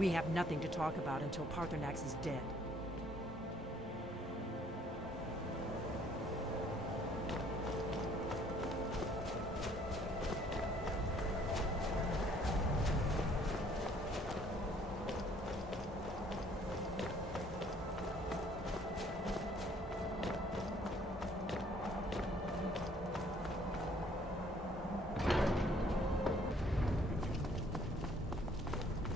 We have nothing to talk about until Paarthurnax is dead.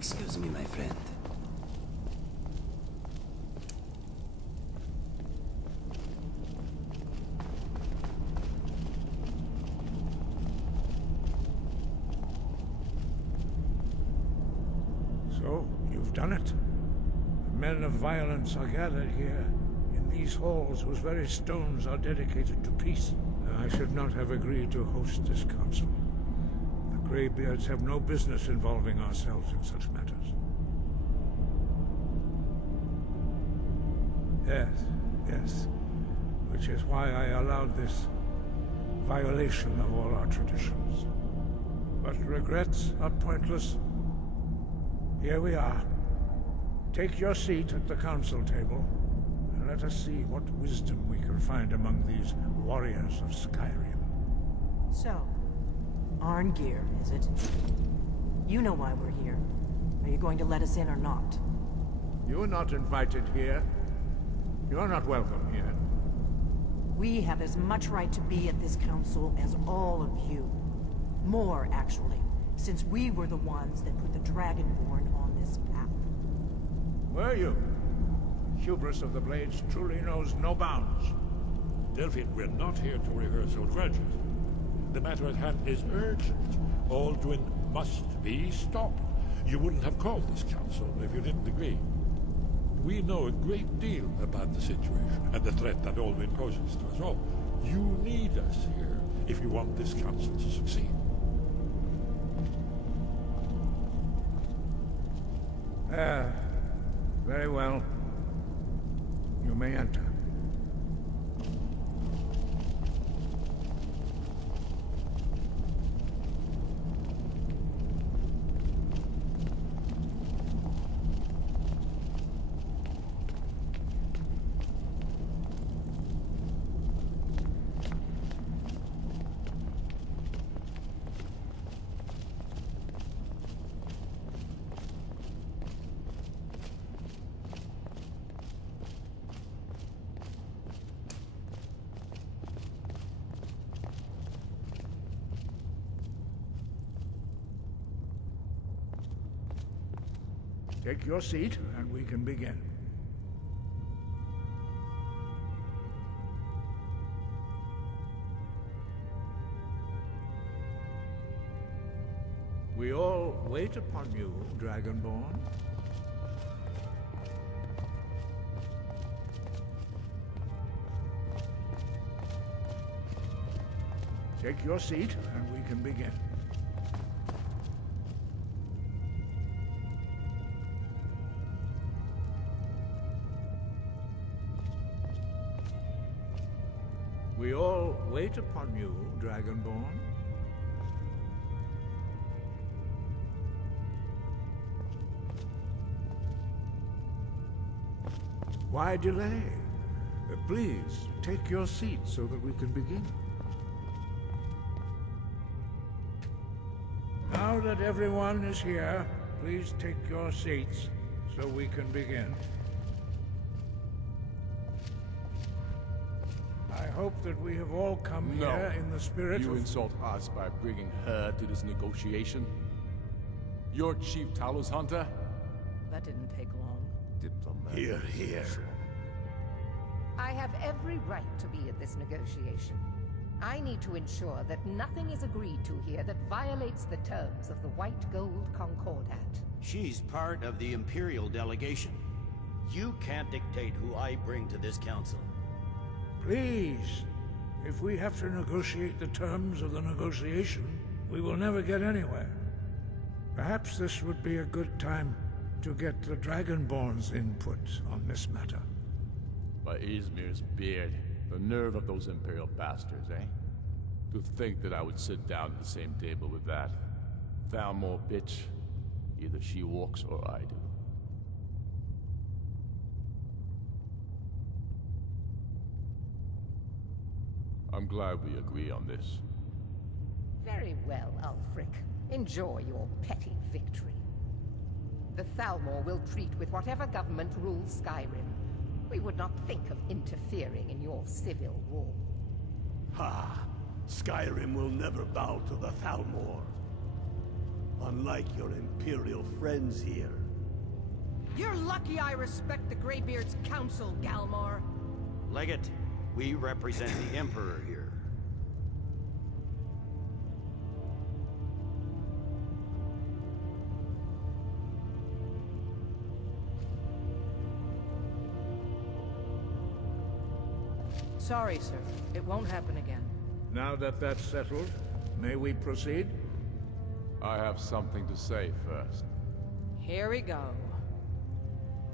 Excuse me, my friend. So, you've done it. The men of violence are gathered here, in these halls whose very stones are dedicated to peace. I should not have agreed to host this council. The Greybeards have no business involving ourselves in such matters. Yes. Which is why I allowed this violation of all our traditions. But regrets are pointless. Here we are. Take your seat at the council table, and let us see what wisdom we can find among these warriors of Skyrim. So, Arngeir, is it? You know why we're here. Are you going to let us in or not? You're not invited here. You're not welcome here. We have as much right to be at this council as all of you. More, actually, since we were the ones that put the Dragonborn on this path. Were you? Hubris of the Blades truly knows no bounds. Delphine, we're not here to rehearse old grudges. The matter at hand is urgent. Alduin must be stopped. You wouldn't have called this council if you didn't agree. We know a great deal about the situation and the threat that Alduin poses to us all. You need us here if you want this council to succeed. Very well. You may enter. Take your seat, and we can begin. We all wait upon you, Dragonborn. Take your seat, and we can begin. We all wait upon you, Dragonborn. Why delay? Please, take your seat so that we can begin. Now that everyone is here, please take your seats so we can begin. I hope that we have all come here in the spirit You of... insult us by bringing her to this negotiation? You're Chief Talos Hunter? That didn't take long. Diplomat. Here. I have every right to be at this negotiation. I need to ensure that nothing is agreed to here that violates the terms of the White Gold Concordat. She's part of the Imperial delegation. You can't dictate who I bring to this council. Please, if we have to negotiate the terms of the negotiation, we will never get anywhere. Perhaps this would be a good time to get the Dragonborn's input on this matter. By Izmir's beard, the nerve of those Imperial bastards, eh? To think that I would sit down at the same table with that Thalmor bitch. Either she walks or I do. I'm glad we agree on this. Very well, Ulfric. Enjoy your petty victory. The Thalmor will treat with whatever government rules Skyrim. We would not think of interfering in your civil war. Ha! Skyrim will never bow to the Thalmor. Unlike your Imperial friends here. You're lucky I respect the Greybeard's counsel, Galmar. Legate, we represent the Emperor here. Sorry, sir. It won't happen again. Now that that's settled, may we proceed? I have something to say first. Here we go.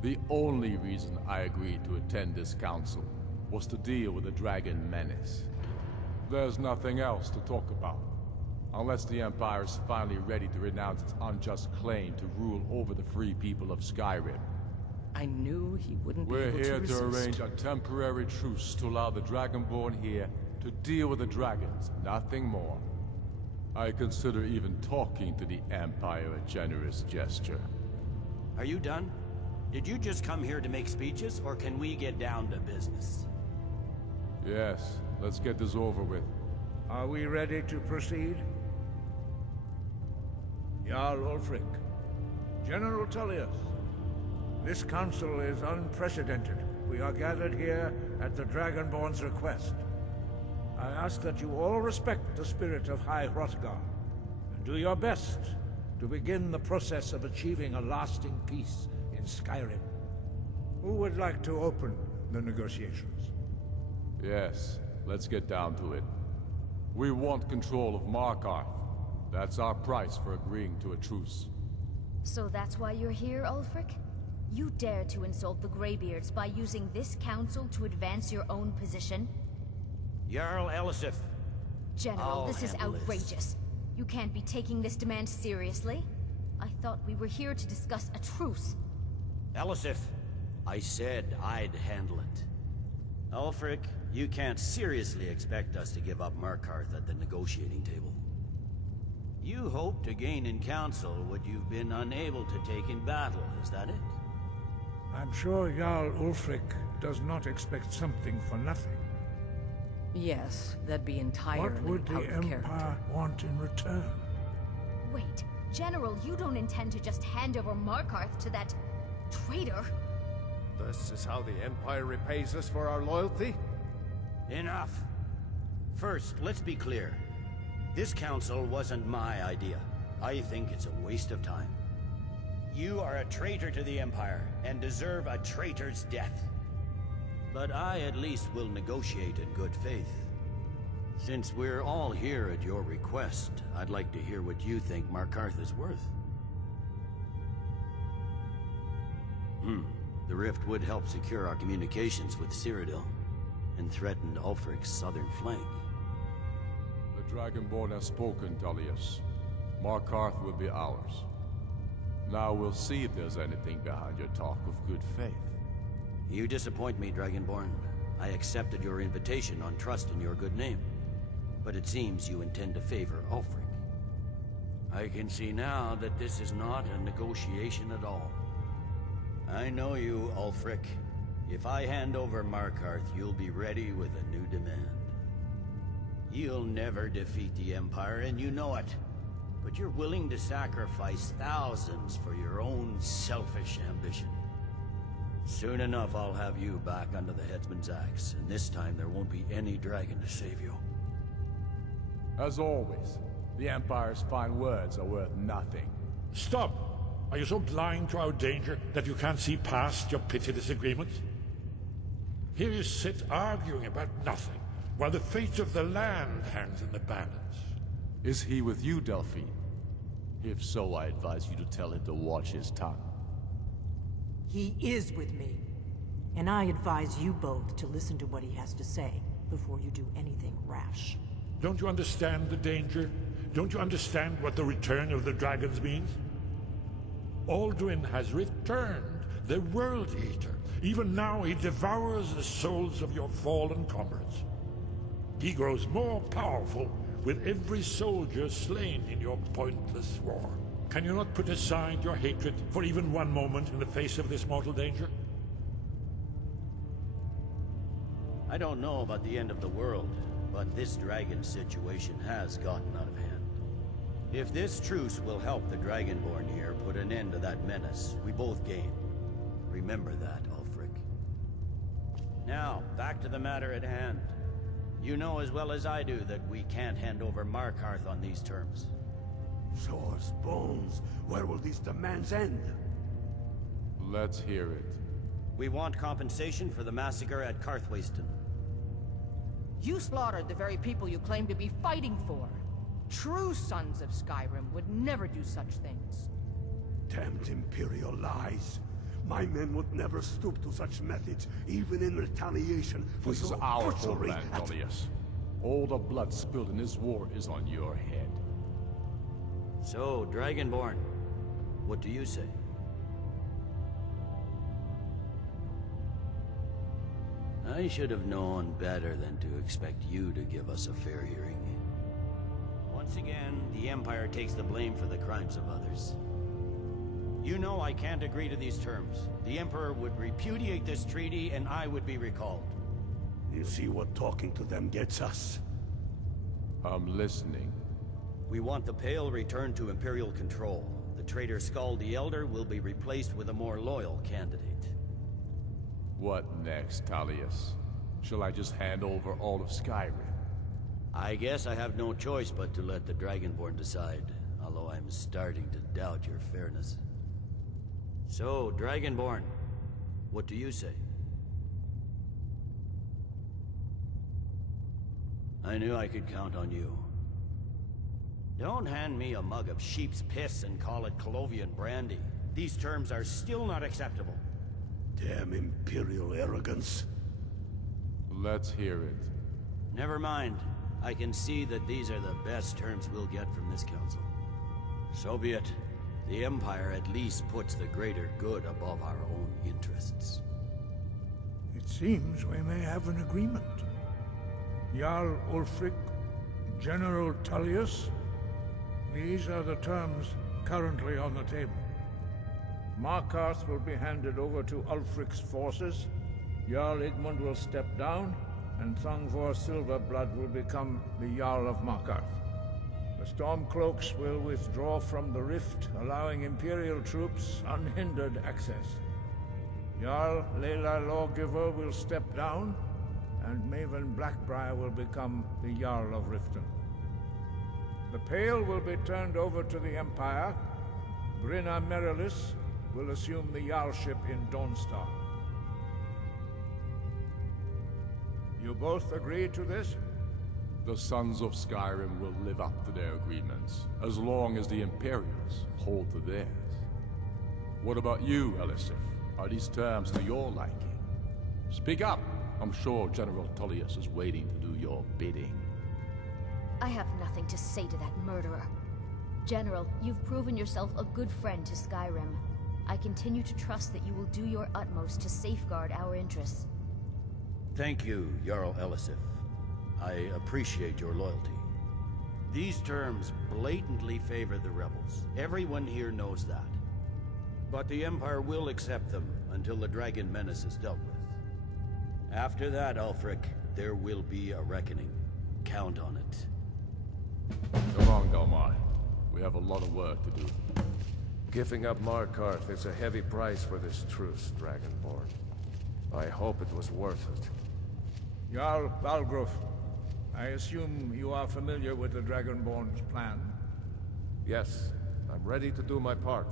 The only reason I agreed to attend this council was to deal with the dragon menace. There's nothing else to talk about. Unless the Empire is finally ready to renounce its unjust claim to rule over the free people of Skyrim. I knew he wouldn't be We're able here to to resist. arrange a temporary truce to allow the Dragonborn here to deal with the dragons, nothing more. I consider even talking to the Empire a generous gesture. Are you done? Did you just come here to make speeches, or can we get down to business? Yes, let's get this over with. Are we ready to proceed? Jarl Ulfric, General Tullius, this council is unprecedented. We are gathered here at the Dragonborn's request. I ask that you all respect the spirit of High Hrothgar, and do your best to begin the process of achieving a lasting peace in Skyrim. Who would like to open the negotiations? Yes, let's get down to it. We want control of Markarth. That's our price for agreeing to a truce. So that's why you're here, Ulfric? You dare to insult the Greybeards by using this council to advance your own position? Jarl Elisif. General, this is handle this. outrageous. You can't be taking this demand seriously. I thought we were here to discuss a truce. Elisif, I said I'd handle it. Ulfric, you can't seriously expect us to give up Markarth at the negotiating table. You hoped to gain in council what you've been unable to take in battle, is that it? I'm sure Jarl Ulfric does not expect something for nothing. Yes, that'd be entirely What would the out of Empire character. want in return? Wait, General, you don't intend to just hand over Markarth to that traitor? This is how the Empire repays us for our loyalty? Enough! First, let's be clear. This council wasn't my idea. I think it's a waste of time. You are a traitor to the Empire, and deserve a traitor's death. But I at least will negotiate in good faith. Since we're all here at your request, I'd like to hear what you think Markarth is worth. The rift would help secure our communications with Cyrodiil, and threatened Ulfric's southern flank. The Dragonborn has spoken, Tullius. Markarth will be ours. Now we'll see if there's anything behind your talk of good faith. You disappoint me, Dragonborn. I accepted your invitation on trust in your good name. But it seems you intend to favor Ulfric. I can see now that this is not a negotiation at all. I know you, Ulfric. If I hand over Markarth, you'll be ready with a new demand. You'll never defeat the Empire, and you know it. But you're willing to sacrifice thousands for your own selfish ambition. Soon enough, I'll have you back under the headsman's axe, and this time there won't be any dragon to save you. As always, the Empire's fine words are worth nothing. Stop! Are you so blind to our danger that you can't see past your petty disagreements? Here you sit arguing about nothing, while the fate of the land hangs in the balance. Is he with you, Delphine? If so, I advise you to tell him to watch his tongue. He is with me. And I advise you both to listen to what he has to say before you do anything rash. Don't you understand the danger? Don't you understand what the return of the dragons means? Alduin has returned, the World Eater. Even now he devours the souls of your fallen comrades. He grows more powerful with every soldier slain in your pointless war. Can you not put aside your hatred for even one moment in the face of this mortal danger? I don't know about the end of the world, but this dragon situation has gotten out of hand. If this truce will help the Dragonborn here put an end to that menace, we both gain. Remember that, Ulfric. Now, back to the matter at hand. You know as well as I do that we can't hand over Markarth on these terms. Swords, bones, where will these demands end? Let's hear it. We want compensation for the massacre at Karthwasten. You slaughtered the very people you claim to be fighting for. True sons of Skyrim would never do such things. Damned Imperial lies. My men would never stoop to such methods, even in retaliation for This is your our butchery homeland, at... Tullius. All the blood spilled in this war is on your head. So, Dragonborn, what do you say? I should have known better than to expect you to give us a fair hearing. Once again, the Empire takes the blame for the crimes of others. You know I can't agree to these terms. The Emperor would repudiate this treaty and I would be recalled. You see what talking to them gets us? I'm listening. We want the Pale returned to Imperial control. The traitor Skald the Elder will be replaced with a more loyal candidate. What next, Tullius? Shall I just hand over all of Skyrim? I guess I have no choice but to let the Dragonborn decide, although I'm starting to doubt your fairness. So, Dragonborn, what do you say? I knew I could count on you. Don't hand me a mug of sheep's piss and call it Colovian brandy. These terms are still not acceptable. Damn Imperial arrogance. Let's hear it. Never mind. I can see that these are the best terms we'll get from this council. So be it. The Empire at least puts the greater good above our own interests. It seems we may have an agreement. Jarl Ulfric, General Tullius, these are the terms currently on the table. Markarth will be handed over to Ulfric's forces, Jarl Igmund will step down, and Thongvor Silverblood will become the Jarl of Markarth. The Stormcloaks will withdraw from the rift, allowing Imperial troops unhindered access. Jarl Leila Lawgiver will step down, and Maven Blackbriar will become the Jarl of Riften. The Pale will be turned over to the Empire. Brynna Merilis will assume the Jarlship in Dawnstar. You both agree to this? The Sons of Skyrim will live up to their agreements, as long as the Imperials hold to theirs. What about you, Elisif? Are these terms to your liking? Speak up! I'm sure General Tullius is waiting to do your bidding. I have nothing to say to that murderer. General, you've proven yourself a good friend to Skyrim. I continue to trust that you will do your utmost to safeguard our interests. Thank you, Jarl Elisif. I appreciate your loyalty. These terms blatantly favor the rebels. Everyone here knows that. But the Empire will accept them until the Dragon Menace is dealt with. After that, Ulfric, there will be a reckoning. Count on it. Come on, Galmar. We have a lot of work to do. Giving up Markarth is a heavy price for this truce, Dragonborn. I hope it was worth it. Jarl Balgruf, I assume you are familiar with the Dragonborn's plan? Yes, I'm ready to do my part.